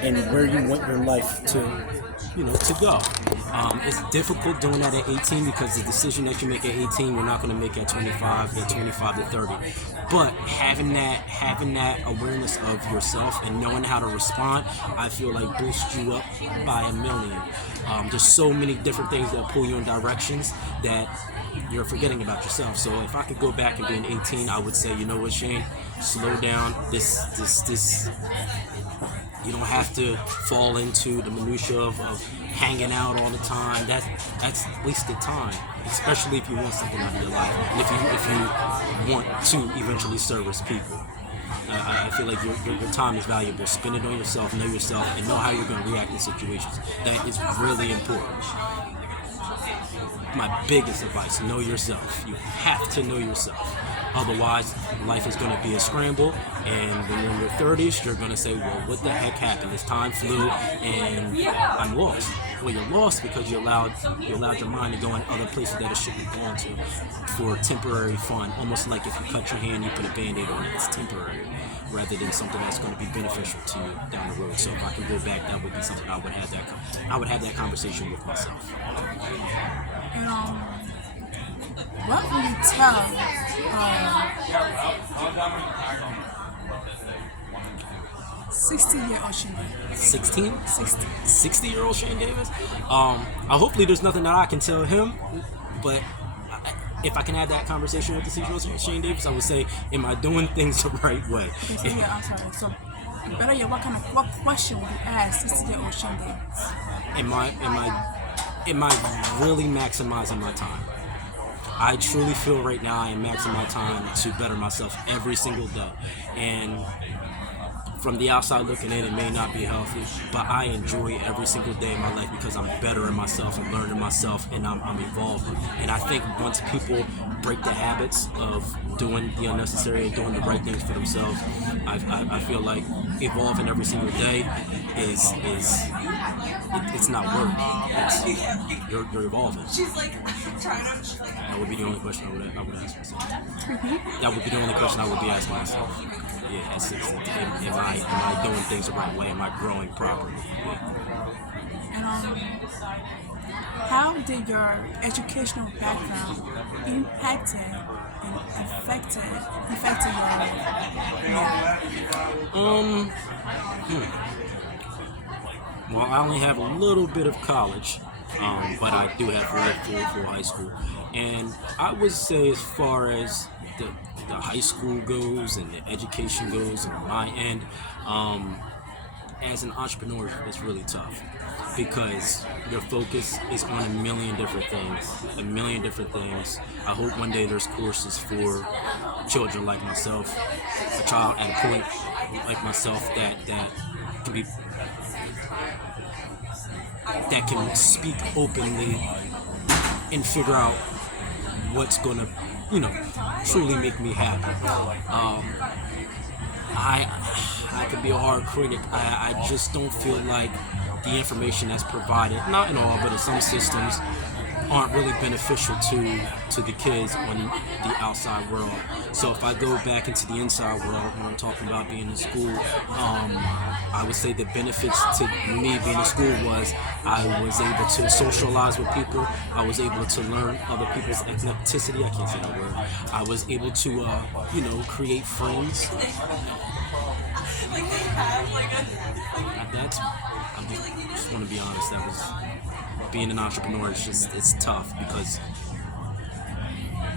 and where you want your life to to go. It's difficult doing that at 18 because the decision that you make at 18, you're not going to make at 25, at 25 to 30. But having that awareness of yourself and knowing how to respond, I feel like boosts you up by a million. There's so many different things that pull you in directions that you're forgetting about yourself. So if I could go back and be an 18, I would say, you know what, Shane, slow down. This. You don't have to fall into the minutia of hanging out all the time. That's wasted time, especially if you want something out of your life, and if you want to eventually service people. I feel like your time is valuable. Spend it on yourself, know yourself, and know how you're going to react in situations. That is really important. My biggest advice: know yourself. You have to know yourself. Otherwise, life is going to be a scramble, and when you're in your 30s, you're going to say, well, what the heck happened? This time flew, and I'm lost. Well, you're lost because you allowed your mind to go in other places that it shouldn't have gone to for temporary fun. Almost like if you cut your hand, you put a Band-Aid on it. It's temporary, rather than something that's going to be beneficial to you down the road. So if I can go back, that would be something I would have that conversation with myself. What would you tell 60-year-old Shane Davis? 60-year-old Shane Davis? Hopefully there's nothing that I can tell him, but if I can have that conversation with the 60-year-old Shane Davis, I would say, am I doing things the right way? I'm sorry. So, better yet, what question would you ask 60-year-old Shane Davis? Am I really maximizing my time? I truly feel right now I am maxing my time to better myself every single day. And from the outside looking in, it may not be healthy, but I enjoy every single day of my life because I'm bettering myself and learning myself, and I'm evolving. And I think once people break the habits of doing the unnecessary and doing the right things for themselves, I feel like evolving every single day is it's not work. You're evolving. That would be the only question I would ask myself. That would be the only question I would be asking myself. Yeah, am I doing things the right way? Am I growing properly? Yeah. And how did your educational background impacted and affected your life? Well, I only have a little bit of college, but I do have full high school. And I would say, as far as the high school goes and the education goes on my end, as an entrepreneur, it's really tough because your focus is on a million different things. I hope one day there's courses for children like myself, a child at a point like myself that can speak openly and figure out what's gonna, truly make me happy. I can be a hard critic. I just don't feel like the information that's provided, not in all, but in some systems, aren't really beneficial to the kids on the outside world. So if I go back into the inside world when I'm talking about being in school, I would say the benefits to me being in school was I was able to socialize with people. I was able to learn other people's ethnicity. I can't say that word. I was able to, create friends. I just want to be honest. That was being an entrepreneur. It's tough because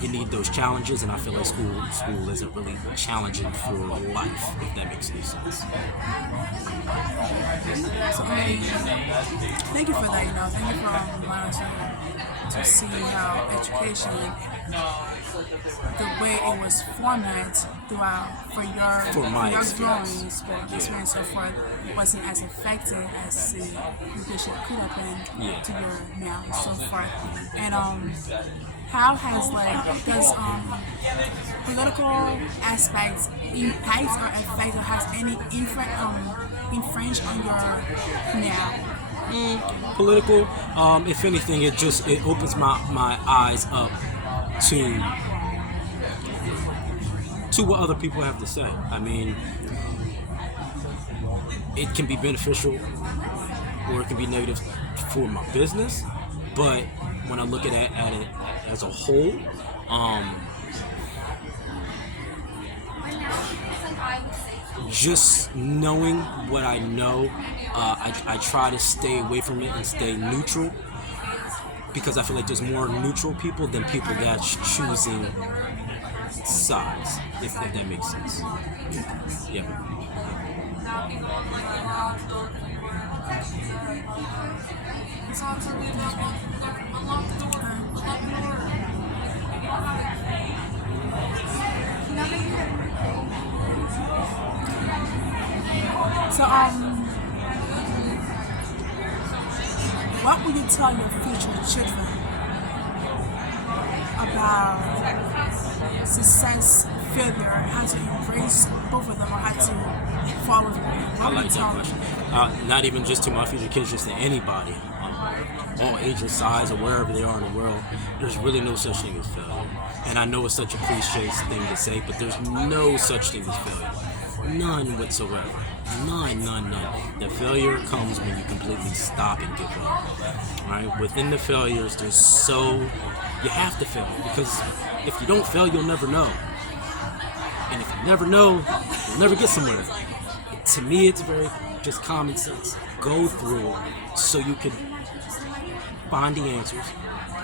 you need those challenges, and I feel like school isn't really challenging for life, if that makes any sense. So, thank you for that. Thank you for allowing us to see how education, the way it was formatted throughout for your growing experience so far, wasn't as effective as the education could have been to your now and so forth. And how has does political aspects impact or affect or has any infringe on your now? Political, if anything, it opens my eyes up to what other people have to say. I mean, it can be beneficial or it can be negative for my business. But when I look at it as a whole, just knowing what I know, I try to stay away from it and stay neutral, because I feel like there's more neutral people than people that's choosing sides, if that makes sense. Yeah. So, what would you tell your future children about success, failure, how to embrace both of them, or how to follow them? I like that question. Not even just to my future kids, just to anybody, all ages, size, or wherever they are in the world. There's really no such thing as failure. And I know it's such a cliche thing to say, but there's no such thing as failure. None whatsoever. None. The failure comes when you completely stop and give up. Right? Within the failures, you have to fail, because if you don't fail, you'll never know. And if you never know, you'll never get somewhere. To me, it's very just common sense. Go through it so you can find the answers,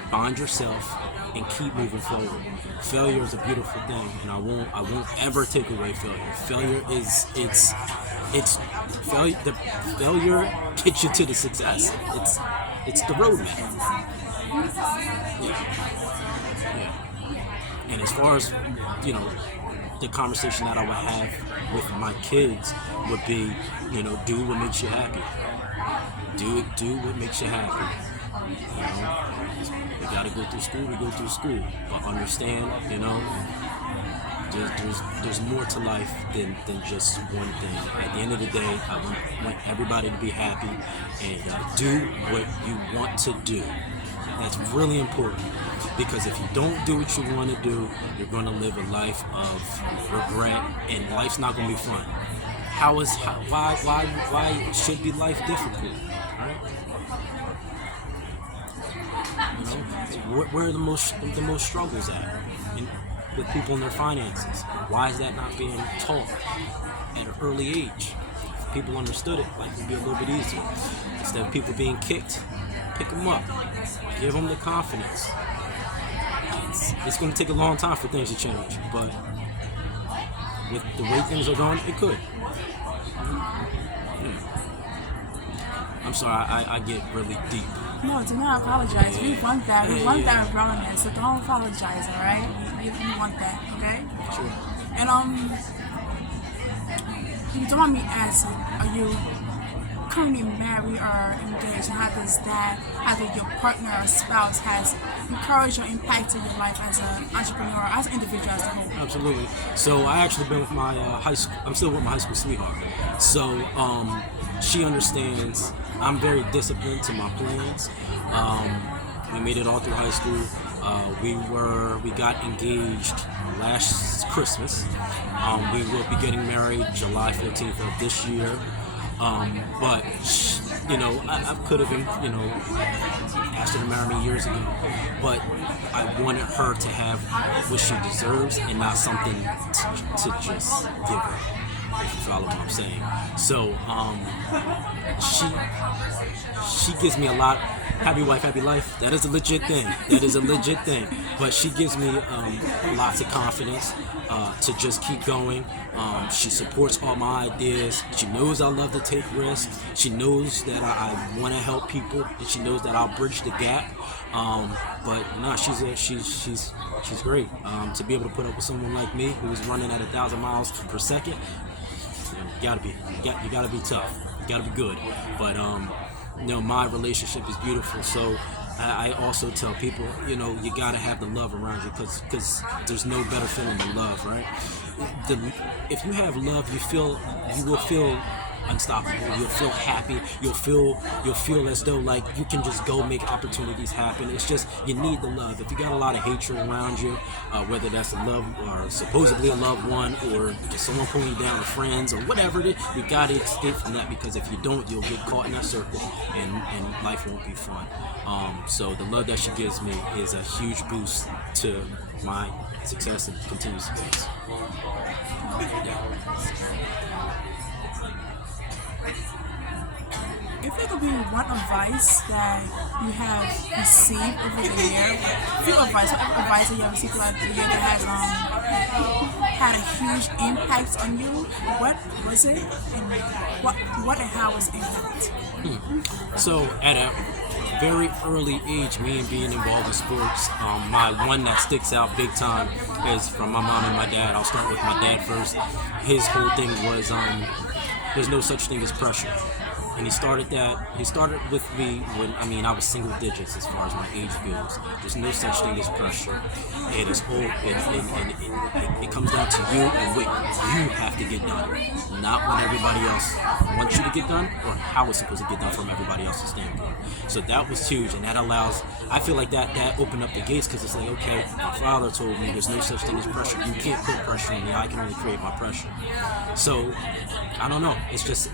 find yourself, and keep moving forward. Failure is a beautiful thing, and I won't ever take away failure. Failure is failure. The failure gets you to the success. It's the roadmap. Yeah. And as far as the conversation that I would have with my kids would be, do what makes you happy. Do what makes you happy. We gotta go through school. We go through school, but understand, there's more to life than just one thing. At the end of the day, I want everybody to be happy and do what you want to do. That's really important, because if you don't do what you want to do, you're going to live a life of regret, and life's not going to be fun. Why should be life difficult? Right? Where are the most struggles at with people in their finances? Why is that not being taught at an early age? If people understood it, life would be a little bit easier. Instead of people being kicked, pick them up, give them the confidence. It's going to take a long time for things to change, but with the way things are going, it could. I'm sorry, I get really deep. No, do not apologize. We want that. We want that relevance, so don't apologize, alright? You want that, okay? Sure. And if you don't mind me asking, are you currently married or engaged? How does your partner or spouse has encouraged or impacted your life as an entrepreneur, as an individual as a whole? Absolutely. So I actually been with my high school. I'm still with my high school sweetheart. So she understands I'm very disciplined to my plans. We made it all through high school. We got engaged last Christmas. We will be getting married July 14th of this year. But I could have been, asked her to marry me years ago. But I wanted her to have what she deserves and not something to just give her. If you follow what I'm saying. So she gives me a lot. Happy wife, happy life. That is a legit thing. But she gives me lots of confidence to just keep going. She supports all my ideas. She knows I love to take risks. She knows that I want to help people, and she knows that I'll bridge the gap. But no, she's great. To be able to put up with someone like me who's running at 1,000 miles per second. You gotta be tough. You gotta be good. But my relationship is beautiful. So I also tell people, you gotta have the love around you, because there's no better feeling than love, right? If you have love, you will feel unstoppable. You'll feel happy. You'll feel as though like you can just go make opportunities happen. It's just you need the love. If you got a lot of hatred around you, whether that's a love or supposedly a loved one or just someone pulling you down, or friends or whatever it is, you got to escape from that, because if you don't, you'll get caught in that circle and life won't be fun. So the love that she gives me is a huge boost to my success and continued success. If there could be one advice that you have received over the year, whatever advice that you have received throughout the year that has had a huge impact on you, what was it, and what and how was it impact? So at a very early age, me and being involved in sports, my one that sticks out big time is from my mom and my dad. I'll start with my dad first. His whole thing was there's no such thing as pressure. And he started with me when I was single digits as far as my age goes. There's no such thing as pressure. It is all it comes down to you and what you have to get done, not what everybody else wants you to get done or how it's supposed to get done from everybody else's standpoint. So that was huge, and that allows. I feel like that opened up the gates, because it's like, okay, my father told me there's no such thing as pressure. You can't put pressure on me. I can only create my pressure. So I don't know. It's just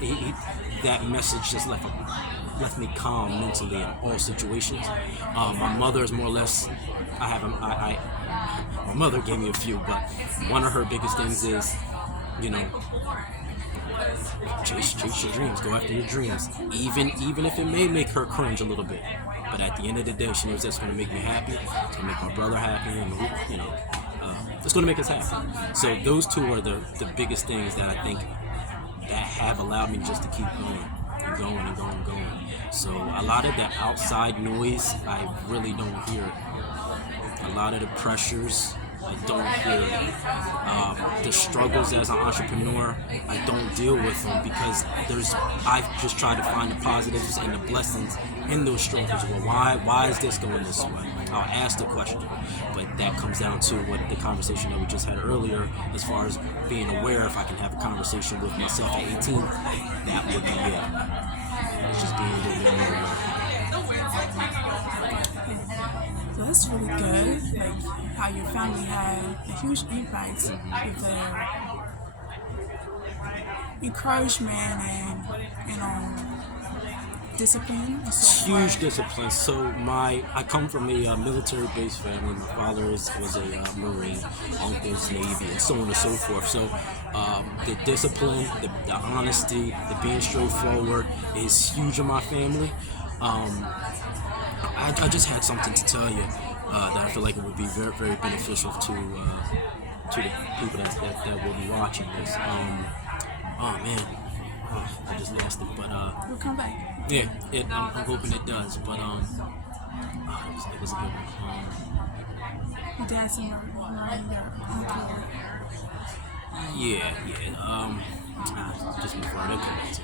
that message just left me calm mentally in all situations. My mother is more or less. My mother gave me a few, but one of her biggest things is, chase your dreams, go after your dreams, even if it may make her cringe a little bit. But at the end of the day, she knows that's going to make me happy. It's going to make my brother happy, and it's going to make us happy. So those two are the biggest things that I think that have allowed me just to keep going and going and going and going. So a lot of the outside noise, I really don't hear it. A lot of the pressures, I don't hear it. The struggles as an entrepreneur, I don't deal with them, because I've just tried to find the positives and the blessings in those struggles. Well, why is this going this way? I'll ask the question, but that comes down to what the conversation that we just had earlier, as far as being aware. If I can have a conversation with myself at 18, that would be it. It's just being a little bit more aware. So that's really good, like how your family had a huge impact with their encouragement and discipline. Huge discipline. So I come from a military-based family. My father was a Marine, uncle's Navy, and so on and so forth. So the discipline, the honesty, the being straightforward is huge in my family. I just had something to tell you that I feel like it would be very, very beneficial to the people that will be watching this. Oh man. I just lost it, but we'll come back. Yeah, I'm hoping it does, but it was a good one. Your dad's in your uncle. Yeah. Just before I connect.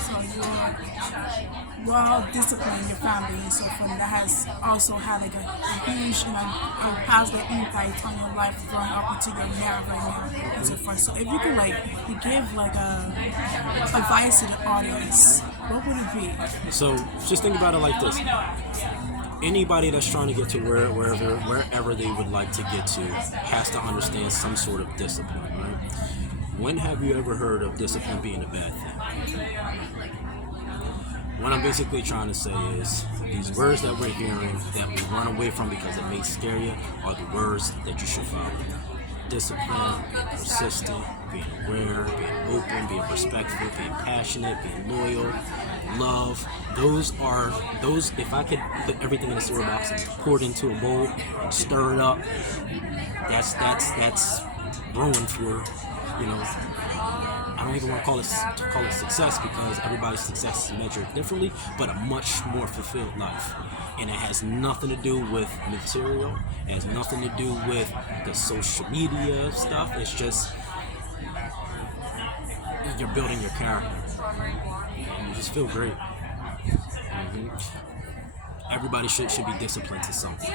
So you're well disciplined, your family, so from that has also had like a huge a positive impact on your life growing up until you're married right now and so forth. So if you could you give advice to the audience, what would it be? So just think about it like this. Anybody that's trying to get to wherever they would like to get to has to understand some sort of discipline, right? When have you ever heard of discipline being a bad thing? What I'm basically trying to say is these words that we're hearing that we run away from because it may scare you are the words that you should follow. Discipline, being persistent, being aware, being open, being respectful, being passionate, being loyal, love. Those, if I could put everything in a cereal box and pour it into a bowl and stir it up, that's brewing for, I don't even want to call it success, because everybody's success is measured differently, but a much more fulfilled life. And it has nothing to do with material. It has nothing to do with the social media stuff. It's just you're building your character. And you just feel great. Everybody should be disciplined to something,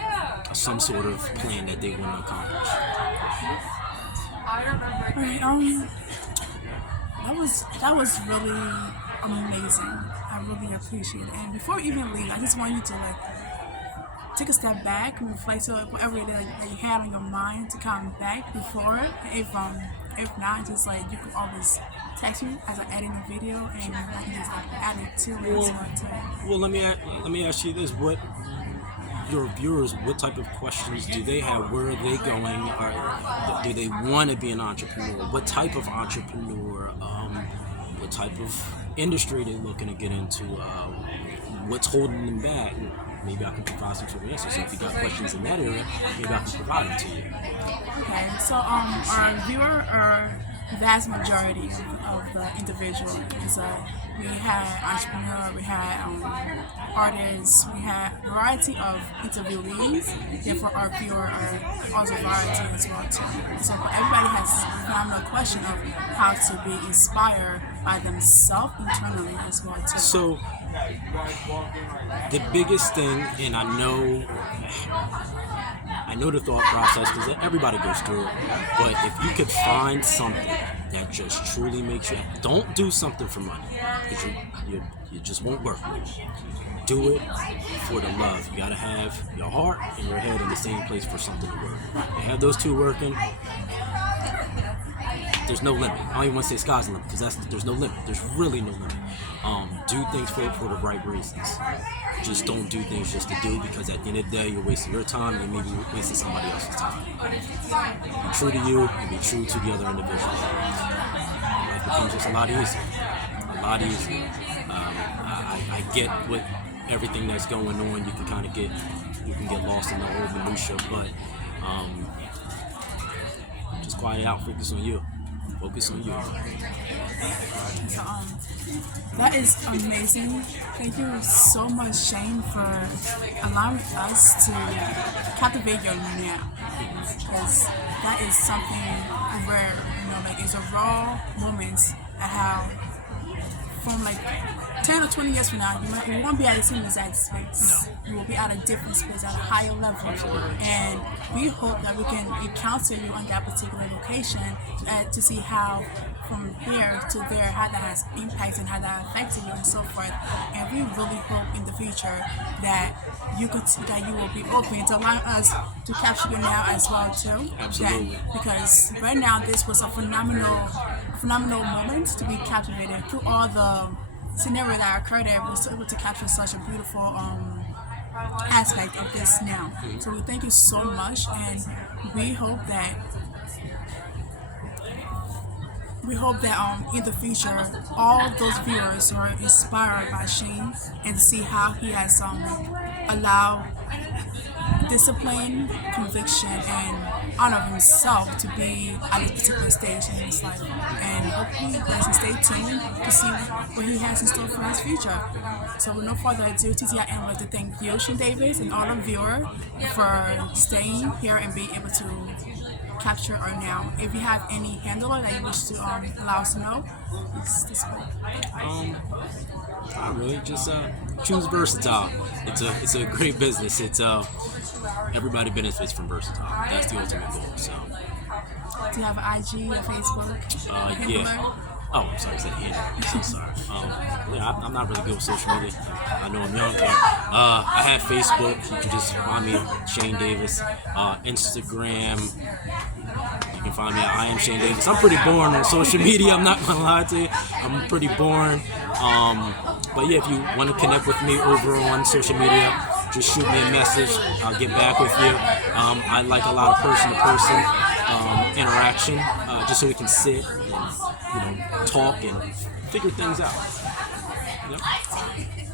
some sort of plan that they want to accomplish. Alright, that was really amazing. I really appreciate it. And before we even leave, I just want you to take a step back and reflect to whatever it is that you had on your mind to come back before. If not, just you can always text me as I edit a video and I can just add it to it. Well, let me ask you this: what your viewers, what type of questions do they have? Where are they going? Or do they want to be an entrepreneur? What type of entrepreneur? What type of industry they're looking to get into? What's holding them back? Maybe I can provide some sort of answers. So if you got questions in that area, maybe I can provide them to you. Okay, so our viewer, or vast majority of the individual is we had entrepreneur, we had artists, we had a variety of interviewees. Therefore, our viewer are also variety as well too. So everybody has a phenomenal question of how to be inspired by themselves internally as well too. So the biggest thing, and I know the thought process because everybody goes through it, but if you could find something that just truly makes you, don't do something for money because you just won't work. Do it for the love. You gotta have your heart and your head in the same place for something to work. You have those two working, there's no limit. I don't even want to say sky's the limit because there's no limit. There's really no limit. Do things for the right reasons. Just don't do things just to do, because at the end of the day, you're wasting your time and you may be wasting somebody else's time. Be true to you and be true to the other individual. Life becomes just a lot easier. A lot easier. I get what everything that's going on. You can get lost in the whole minutia, but just quiet out. Focus on you. Focus on you. So, that is amazing. Thank you so much, Shane, for allowing us to captivate your now. Because that is something rare. It's a raw moment at how from 10 or 20 years from now, you won't be at the same exact space. No. You will be at a different space, at a higher level. Absolutely. And we hope that we can encounter you on that particular location to see how from here to there, how that has impacted and how that affected you and so forth. And we really hope in the future that you will be open to allowing us to capture you now as well too. Absolutely. Because right now this was a phenomenal moment to be captivated through all the scenario that occurred there. We were still able to capture such a beautiful aspect of this now. So we thank you so much, and we hope that in the future all those viewers are inspired by Shane and see how he has allowed discipline, conviction, and honor of himself to be at this particular stage in his life. And hopefully you guys can stay tuned to see what he has in store for his future. So with no further ado, TTIN would like to thank you, Shane Davis, and all the viewers for staying here and being able to capture our now. If you have any handle that you wish to allow us to know, please display. I really just choose versatile. It's a great business. It's everybody benefits from versatile. That's the ultimate goal. So. Do you have an IG or Facebook? Yeah. Oh, I'm sorry, I said handle. I'm so sorry. I'm not really good with social media. I know I'm young. I have Facebook. You can just find me, Shane Davis. Instagram. You can find me at I am Shane Davis. I'm pretty boring on social media. I'm not gonna lie to you. I'm pretty boring. But yeah, if you want to connect with me over on social media, just shoot me a message. I'll get back with you. I like a lot of person-to-person interaction, just so we can sit and talk and figure things out. Yep.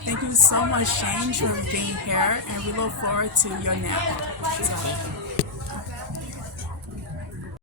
Thank you so much, Shane, for being here, and we look forward to your nap. Sure, thank you.